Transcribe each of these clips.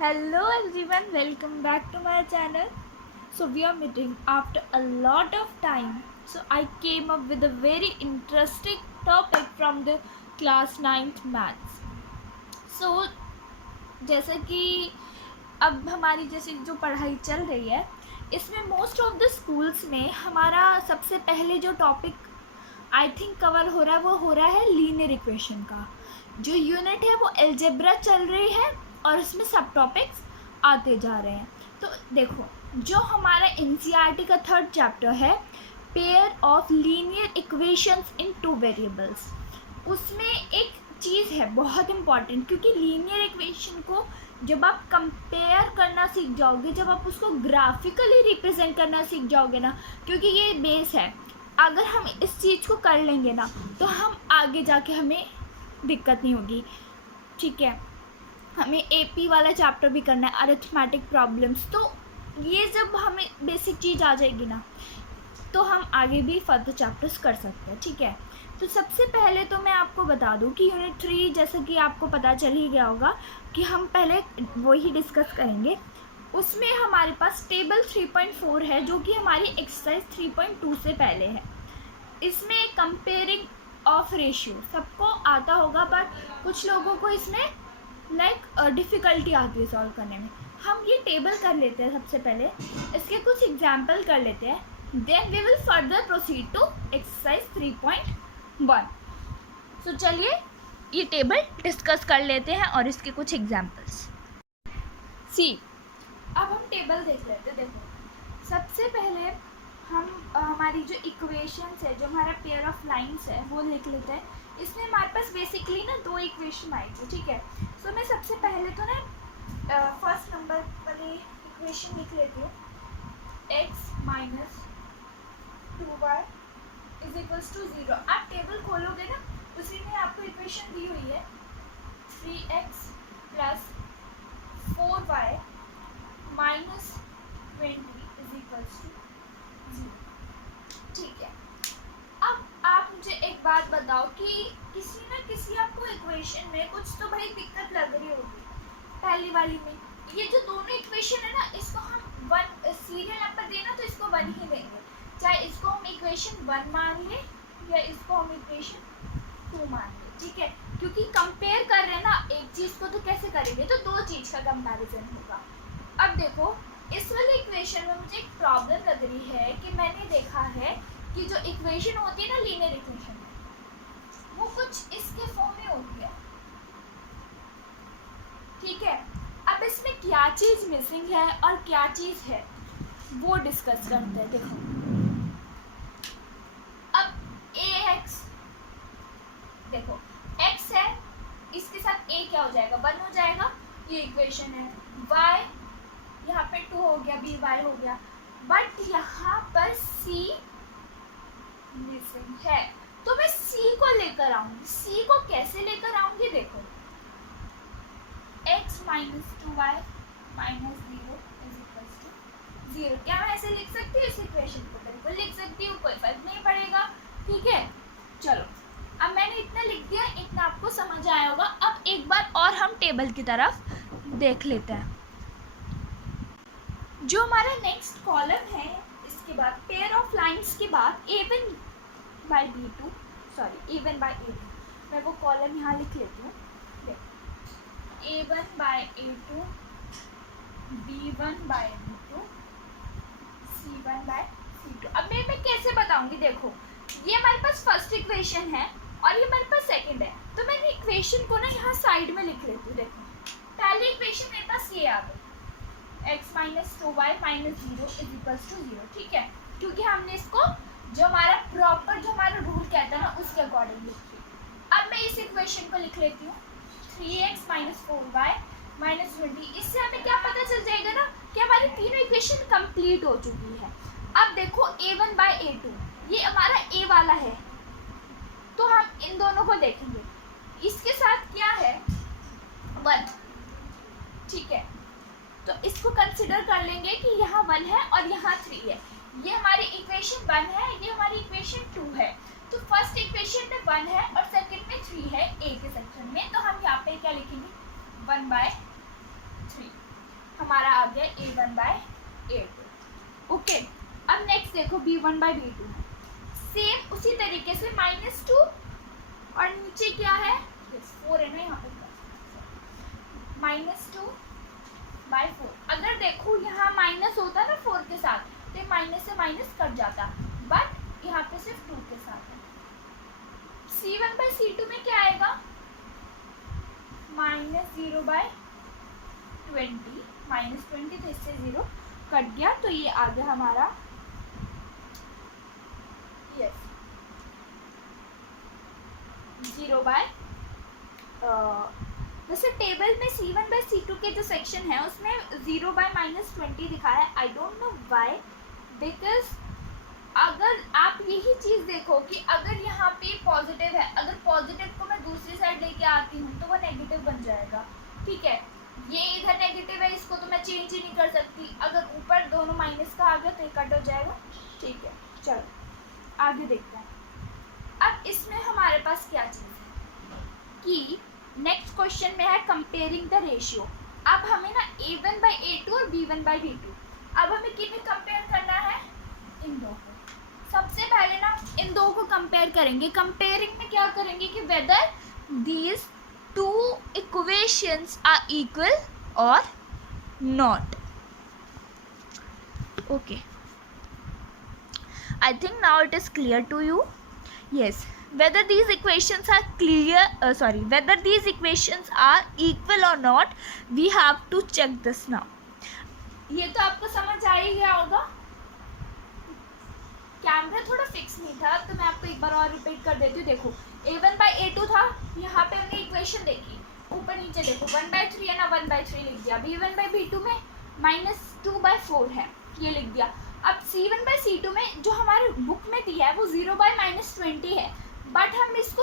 Hello everyone, welcome back to my channel. So we are meeting after a lot of time. So I came up with a very interesting topic from the class 9th maths. So जैसा कि अब हमारी जैसे जो पढ़ाई चल रही है इसमें मोस्ट ऑफ द स्कूल्स में हमारा सबसे पहले जो टॉपिक आई थिंक कवर हो रहा है वो हो रहा है लीनियर इक्वेशन का। जो यूनिट है वो एल्जेब्रा चल रही है और उसमें सब टॉपिक्स आते जा रहे हैं। तो देखो, जो हमारा एनसीईआरटी का थर्ड चैप्टर है pair of linear equations in two variables, उसमें एक चीज़ है बहुत इम्पॉर्टेंट, क्योंकि लीनियर इक्वेशन को जब आप कंपेयर करना सीख जाओगे, जब आप उसको ग्राफिकली रिप्रेजेंट करना सीख जाओगे ना, क्योंकि ये बेस है, अगर हम इस चीज़ को कर लेंगे ना तो हम आगे जाके हमें दिक्कत नहीं होगी। ठीक है, हमें एपी वाला चैप्टर भी करना है, अरिथमेटिक प्रॉब्लम्स, तो ये जब हमें बेसिक चीज़ आ जाएगी ना तो हम आगे भी फर्दर चैप्टर्स कर सकते हैं। ठीक है, तो सबसे पहले तो मैं आपको बता दूं कि यूनिट 3 जैसा कि आपको पता चल ही गया होगा कि हम पहले वही डिस्कस करेंगे। उसमें हमारे पास टेबल 3.4 है जो कि हमारी एक्सरसाइज 3.2 से पहले है। इसमें कंपेयरिंग ऑफ रेशियो सबको आता होगा, बट कुछ लोगों को इसमें डिफ़िकल्टी आती है सॉल्व करने में। हम ये टेबल कर लेते हैं सबसे पहले, इसके कुछ एग्जाम्पल कर लेते हैं, then we will further proceed to exercise 3.1। So चलिए ये टेबल डिस्कस कर लेते हैं और इसके कुछ एग्जाम्पल्स। सी, अब हम टेबल देख लेते हैं। देखो, सबसे पहले हम हमारी जो इक्वेशंस है, जो हमारा पेयर ऑफ लाइंस है वो लिख लेते हैं। इसमें हमारे पास बेसिकली ना दो इक्वेशन आई थी। ठीक है, सो मैं सबसे पहले तो ना फर्स्ट नंबर वाली इक्वेशन लिख लेती हूँ, x minus 2y is equals to 0। आप टेबल खोलोगे ना, उसी में आपको इक्वेशन दी हुई है 3x plus 4y minus 20 is equals to 0। ठीक है, अब आप मुझे एक बात बताओ कि किसी ना किसी आपको इक्वेशन में कुछ तो भाई दिक्कत लग रही होगी। पहली वाली में ये जो दोनों इक्वेशन है ना, इसको हम वन सीरियल नंबर देना तो इसको 1 ही देंगे, चाहे इसको हम इक्वेशन 1 मान लें या इसको हम इक्वेशन 2 मान लें। ठीक है, क्योंकि कंपेयर कर रहे हैं ना एक चीज़ को, तो कैसे करेंगे, तो दो चीज़ का कंपैरिजन होगा। अब देखो, इस वाले इक्वेशन में मुझे एक प्रॉब्लम लग रही है कि मैंने देखा है कि जो इक्वेशन होती है ना लीनियर इक्वेशन, वो कुछ इसके फॉर्म में होती है। ठीक है, अब इसमें क्या चीज़ मिसिंग है और क्या चीज़ है वो डिस्कस करते हैं। देखो, अब ax, देखो x है, इसके साथ a क्या हो जाएगा, 1 हो जाएगा, ये इक्वेशन है। y यहाँ पे 2 हो गया, by हो गया, बट यहाँ पर c मिसिंग है, तो मैं c को लेकर आऊंगी। c को कैसे लेकर आऊंगी, देखो x minus 2y minus 0 is equals to 0। क्या मैं ऐसे लिख सकती हूँ इस इक्वेशन को, बिल्कुल लिख सकती हूँ, कोई फर्क नहीं पड़ेगा। ठीक है, चलो अब मैंने इतना लिख दिया, इतना आपको समझ आया होगा। अब एक बार और हम टेबल की तरफ देख लेते हैं। जो हमारा नेक्स्ट कॉलम है, इसके बाद पेयर ऑफ लाइंस के बाद a1 by b2, sorry a1 by a2, मैं वो कॉलम यहाँ लिख लेती हूँ। a1 by a2, b1 by b2, c1 by c2। अब मैं कैसे बताऊंगी, देखो ये हमारे पास फर्स्ट इक्वेशन है और ये हमारे पास सेकंड है, तो मैं इक्वेशन को ना यहाँ साइड में लिख लेती हूँ। देखो, पहली इक्वेशन मेरे पास ये आ गई, x minus 2y minus 0 is equals to 0। ठीक है, क्योंकि हमने इसको जो हमारा प्रॉपर जो हमारा रूल कहता है ना उसके अकॉर्डिंग लिखी। अब मैं इस इक्वेशन को लिख लेती हूँ 3x माइनस 4y माइनस 20। इससे हमें क्या पता चल जाएगा ना कि हमारी तीनों इक्वेशन कंप्लीट हो चुकी है। अब देखो a1 बाई a2, ये हमारा a वाला है, तो हम इन दोनों को देखेंगे, इसके साथ क्या है 1। ठीक है, तो इसको कंसिडर कर लेंगे कि यहाँ 1 है और यहाँ 3 है। ये हमारी इक्वेशन 1 है, ये हमारी इक्वेशन 2 है। तो फर्स्ट इक्वेशन में 1 है और सेकंड में 3 है a के सेक्शन में, तो हम यहाँ पे क्या लिखेंगे 1 बाय 3। हमारा आ गया A1/A2। ओके, अब नेक्स्ट देखो B1/B2 सेम उसी तरीके से -2 और नीचे क्या है 4 है ना, यहाँ पे -2/4। अगर देखो यहाँ माइनस होता ना 4 के साथ तो माइनस से माइनस कट जाता, बट यहाँ पे सिर्फ 2 के साथ है। C1/C2 में क्या आएगा -0/20, -20 तो इससे 0 कट गया, तो ये आ गया हमारा यस 0/, वैसे टेबल में C1/C2 के जो सेक्शन है उसमें 0/-20 दिखा है। I don't know why, because अगर आप यही चीज़ देखो कि अगर यहाँ पे पॉजिटिव है, अगर पॉजिटिव को मैं दूसरी साइड लेके आती हूँ तो वो नेगेटिव बन जाएगा। ठीक है, ये इधर नेगेटिव है, इसको तो मैं चेंज ही नहीं कर सकती। अगर ऊपर दोनों माइनस का आ गया तो ये कट हो जाएगा। ठीक है, चलो आगे देखते हैं। अब इसमें हमारे पास क्या चीज़ है कि नेक्स्ट क्वेश्चन में है कंपेयरिंग द रेशियो। अब हमें ना A1/A2 और B1/B2, अब हमें किन में कंपेयर करना है, इन दो को। सबसे पहले ना इन दो को कंपेयर करेंगे। कंपेयरिंग में क्या करेंगे कि whether these two equations are equal और not. Okay, I think now it is clear to you. Yes, whether these equations are clear, whether these equations are equal or not, we have to check this now. ये तो आपको समझ आ ही गया होगा। Camera थोड़ा fix नहीं था तो मैं आपको एक बार और रिपीट कर देती हूँ। देखो A1/A2 था, यहाँ पे हमने इक्वेशन देखी, ऊपर नीचे देखो 1/3 है ना, 1/3 लिख दिया। B1/B2 में -2/4 है, ये लिख दिया। अब C1/C2 में जो हमारे बुक में दिया है वो 0/-20 है, बट हम इसको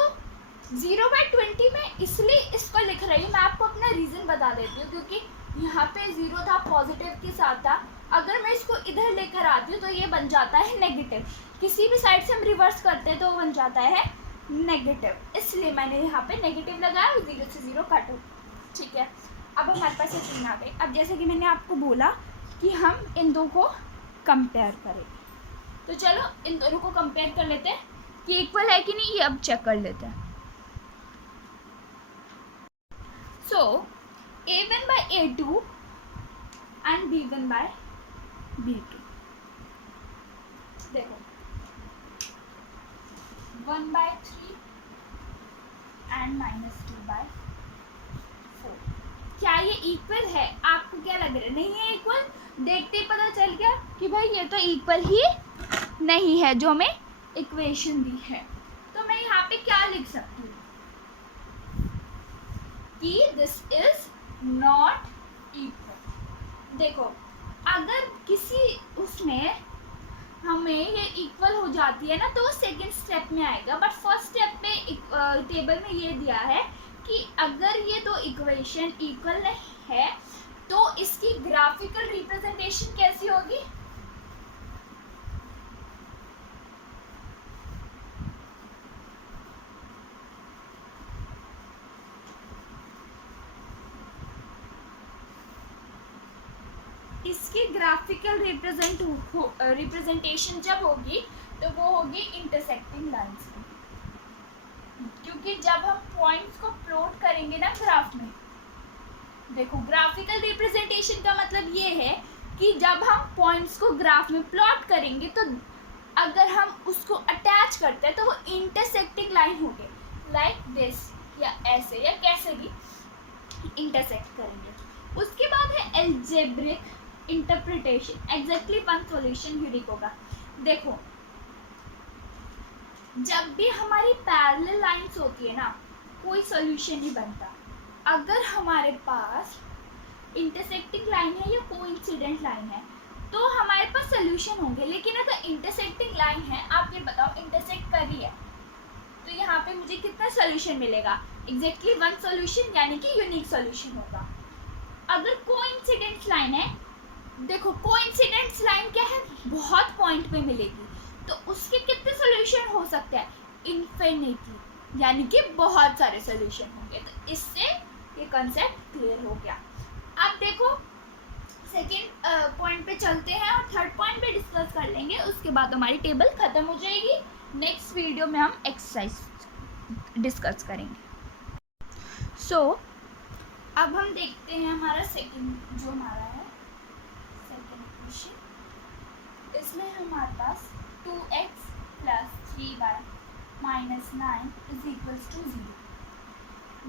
0/20 में इसलिए इसको लिख रही हूँ। मैं आपको अपना रीज़न बता देती हूँ, क्योंकि यहाँ पे 0 था, पॉजिटिव के साथ था। अगर मैं इसको इधर लेकर आती हूँ तो ये बन जाता है नेगेटिव। किसी भी साइड से हम रिवर्स करते हैं तो वो बन जाता है नेगेटिव, इसलिए मैंने यहाँ पे नेगेटिव लगाया और 0 से 0 कट हो। ठीक है, अब हमारे पास ये तीन आ गई। अब जैसे कि मैंने आपको बोला कि हम इन दो को कंपेयर करें, तो चलो इन दोनों को कंपेयर कर लेते हैं कि इक्वल है कि नहीं, ये अब चेक कर लेते हैं। सो A1/A2 एंड B1/B2, देखो 1/3 एंड -2/4, क्या ये इक्वल है? आपको क्या लग रहा है, नहीं है इक्वल? देखते ही पता चल गया कि भाई ये तो इक्वल ही नहीं है जो हमें इक्वेशन दी है। तो मैं यहाँ पे क्या लिख सकती हूँ कि दिस इज नॉट इक्वल। देखो अगर किसी उसमें हमें ये इक्वल हो जाती है ना तो सेकंड स्टेप में आएगा, बट फर्स्ट स्टेप में टेबल में ये दिया है कि अगर ये दो इक्वेशन इक्वल है तो इसकी ग्राफिकल रिप्रेजेंटेशन कैसी होगी? इसकी ग्राफिकल रिप्रेजेंटेशन जब होगी तो वो होगी इंटरसेक्टिंग लाइंस की, क्योंकि जब हम पॉइंट्स को प्लॉट करेंगे ना ग्राफ में, देखो ग्राफिकल रिप्रेजेंटेशन का मतलब ये है कि जब हम पॉइंट्स को ग्राफ में प्लॉट करेंगे तो अगर हम उसको अटैच करते हैं तो वो इंटरसेक्टिंग लाइन होगी, लाइक दिस या ऐसे या कैसे भी इंटरसेक्ट करेंगे। उसके बाद है algebraic interpretation. Exactly one solution unique होगा। देखो जब भी हमारी पैरेलल लाइंस होती है ना कोई सॉल्यूशन नहीं बनता। अगर हमारे पास इंटरसेक्टिंग लाइन है या कोइंसिडेंट लाइन है तो हमारे पास सॉल्यूशन होंगे, लेकिन अगर इंटरसेक्टिंग लाइन है, आप ये बताओ इंटरसेक्ट कर रही है तो यहाँ पे मुझे कितना सॉल्यूशन मिलेगा? एग्जैक्टली वन सॉल्यूशन, यानी कि यूनिक सॉल्यूशन होगा। अगर कोइंसिडेंट लाइन है, देखो कोइंसिडेंट लाइन क्या है, बहुत पॉइंट पे मिलेगी तो उसके कितने सॉल्यूशन हो सकते हैं? इन्फिनिटली, यानी कि बहुत सारे सॉल्यूशन होंगे। तो इससे ये कंसेप्ट क्लियर हो गया। अब देखो सेकेंड पॉइंट पे चलते हैं और थर्ड पॉइंट पे डिस्कस कर लेंगे, उसके बाद हमारी टेबल ख़त्म हो जाएगी। नेक्स्ट वीडियो में हम एक्सरसाइज डिस्कस करेंगे। सो अब हम देखते हैं हमारा सेकेंड जो हमारा है सेकेंड इक्वेशन, इसमें हमारे पास 2x + 3y - 9 = 0,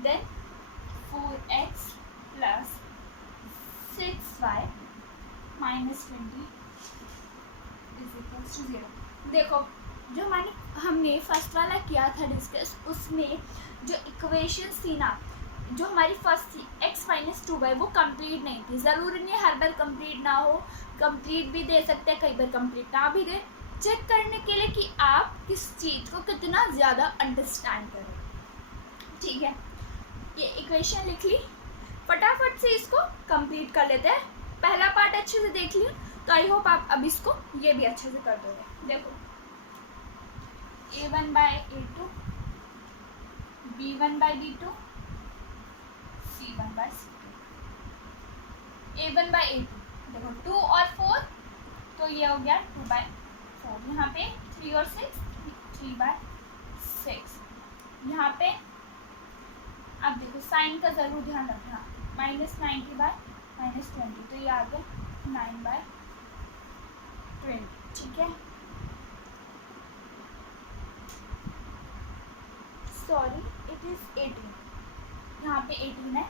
then 4x + 6y - 20 = 0। देखो जो हमने फर्स्ट वाला किया था डिस्कस, उसमें जो इक्वेशंस थी ना, जो हमारी फर्स्ट थी x - 2y, वो कंप्लीट नहीं थी। ज़रूरी नहीं हर बार कंप्लीट ना हो, कंप्लीट भी दे सकते हैं, कई बार कंप्लीट ना भी दे, चेक करने के लिए कि आप किस चीज़ को कितना ज़्यादा अंडरस्टैंड करें। ठीक है, ये इक्वेशन लिख ली, फटाफट से इसको कंप्लीट कर लेते हैं। पहला पार्ट अच्छे से देख लिया, तो आई होप आप अब इसको ये भी अच्छे से कर दोगे। देखो a1/a2, b1/b2, c1/c2। a1/a2 देखो 2 और 4, तो ये हो गया 2/4। यहाँ पे 3 और 6, 3/6। यहाँ पे अब देखो साइन का ज़रूर ध्यान रखना, -90/-20, तो ये आ गया 9/20। ठीक है, सॉरी इट इज़ 18, यहाँ पे 18 है।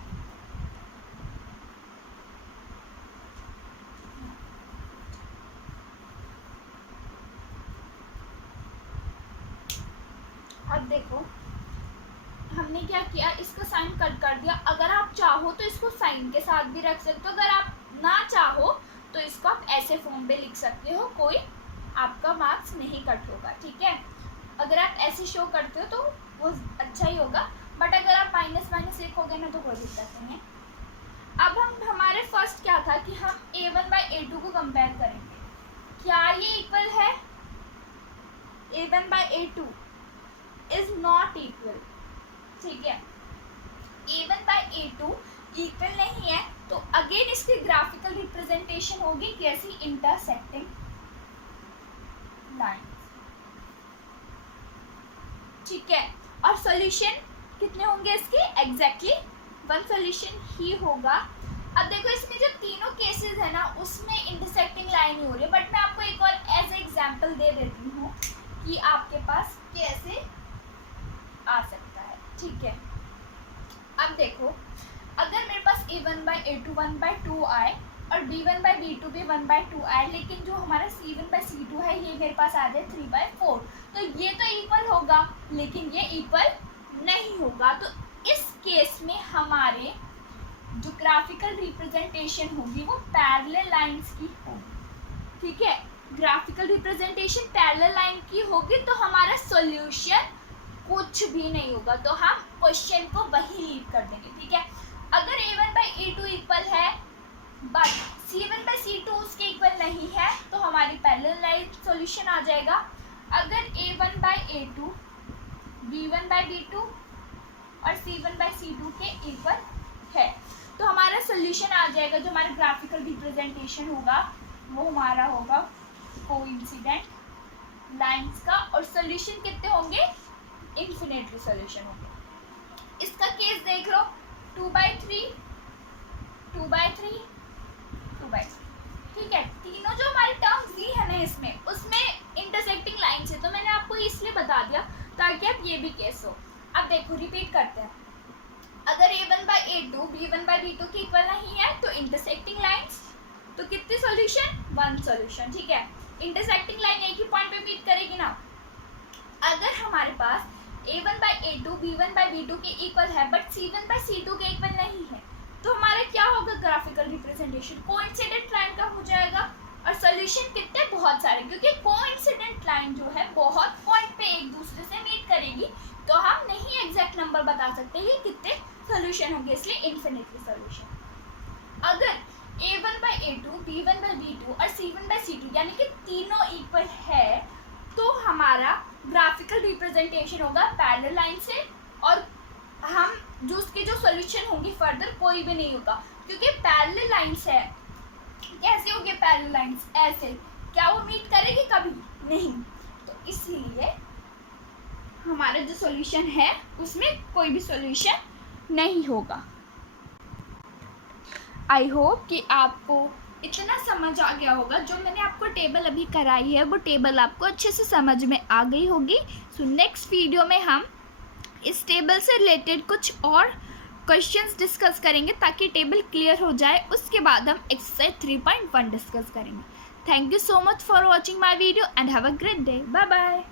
अब देखो हमने क्या किया, इसका साइन कट कर दिया। अगर आप चाहो तो इसको साइन के साथ भी रख सकते हो, अगर आप ना चाहो तो इसको आप ऐसे फॉर्म पे लिख सकते हो, कोई आपका मार्क्स नहीं कट होगा। ठीक है, अगर आप ऐसे शो करते हो तो वो अच्छा ही होगा, बट अगर आप माइनस लिखोगे ना तो कोई दिक्कत नहीं है। अब हम हमारे फर्स्ट क्या था कि हम a1/a2 को कंपेयर करेंगे, क्या ये इक्वल है? a1/a2 is not equal. ठीक है, a1/a2 इक्वल नहीं है, तो अगेन इसकी ग्राफिकल रिप्रेजेंटेशन होगी कैसी? Intersecting line. ठीक है, और सॉल्यूशन कितने होंगे इसके? एग्जैक्टली 1 सॉल्यूशन ही होगा। अब देखो इसमें जो तीनों केसेस है ना, उसमें इंटरसेक्टिंग लाइन ही हो रही है, बट मैं आपको एक और एज एग्जांपल दे देती हूँ कि आपके पास कैसे आ सकता है। ठीक है, अब देखो अगर मेरे पास a1/a2 1/2 आए और b1/b2 भी 1/2 आए, लेकिन जो हमारा c1/c2 है ये मेरे पास आ जाए 3/4, तो ये तो इक्वल होगा, लेकिन ये इक्वल नहीं होगा। तो इस केस में हमारे जो ग्राफिकल रिप्रेजेंटेशन होगी वो पैरेलल लाइंस की होगी। ठीक है, ग्राफिकल रिप्रेजेंटेशन पैरेलल लाइन की होगी, तो हमारा सॉल्यूशन कुछ भी नहीं होगा, तो हम क्वेश्चन को वही लीव कर देंगे। ठीक है, अगर a1/a2 इक्वल है बट c1/c2 उसके इक्वल नहीं है, तो हमारी पैरेलल लाइन सॉल्यूशन आ जाएगा। अगर a1/a2 b1/b2 और c1/c2 के इक्वल है, तो हमारा सॉल्यूशन आ जाएगा। जो हमारा ग्राफिकल रिप्रेजेंटेशन होगा वो हमारा होगा कोइंसिडेंट लाइंस का, और सॉल्यूशन कितने होंगे? इन्फिनेटली सॉल्यूशन होंगे। इसका केस देख लो, 2/3, 2/3, 2/3। ठीक है, तीनों जो हमारी टर्म्स दी है ना इसमें, उसमें इंटरसेक्टिंग लाइन है, तो मैंने आपको इसलिए बता दिया ताकि आप ये भी केस हो। अब देखो रिपीट करते हैं, अगर a1/a2 b1/b2 की इक्वल नहीं है तो इंटरसेक्टिंग लाइंस, तो कितने सॉल्यूशन? 1 सॉल्यूशन। ठीक है, इंटरसेक्टिंग लाइन एक ही पॉइंट पे मीट करेगी ना। अगर हमारे पास a1/a2 b1/b2 के इक्वल है बट c1/c2 के इक्वल नहीं है, तो हमारा क्या होगा? ग्राफिकल रिप्रेजेंटेशन कोइंसिडेंट लाइन का हो जाएगा। और सॉल्यूशन कितने? बहुत सारे, क्योंकि कोइंसिडेंट लाइन जो है बहुत पॉइंट पे एक दूसरे से मीट करेगी, तो हम नहीं एग्जैक्ट नंबर बता सकते कि कितने सॉल्यूशन होंगे, इसलिए इन्फिनिटली सॉल्यूशन। अगर a1/a2 b1/b2 और c1/c2 यानी कि तीनों इक्वल है, तो हमारा ग्राफिकल रिप्रेजेंटेशन होगा पैरेलल लाइन से, और हम जो उसके जो सॉल्यूशन होंगी फर्दर कोई भी नहीं होगा, क्योंकि पैरेलल लाइंस है कैसे होंगे पैरेलल लाइंस, ऐसे। क्या वो मीट करेगी कभी? नहीं। तो इसलिए हमारा जो सॉल्यूशन है उसमें कोई भी सॉल्यूशन नहीं होगा। आई होप कि आपको इतना समझ आ गया होगा। जो मैंने आपको टेबल अभी कराई है वो टेबल आपको अच्छे से समझ में आ गई होगी। सो नेक्स्ट वीडियो में हम इस टेबल से रिलेटेड कुछ और क्वेश्चंस डिस्कस करेंगे ताकि टेबल क्लियर हो जाए। उसके बाद हम एक्सरसाइज 3.1 डिस्कस करेंगे। Thank you so much for watching my video and have a great day. Bye bye.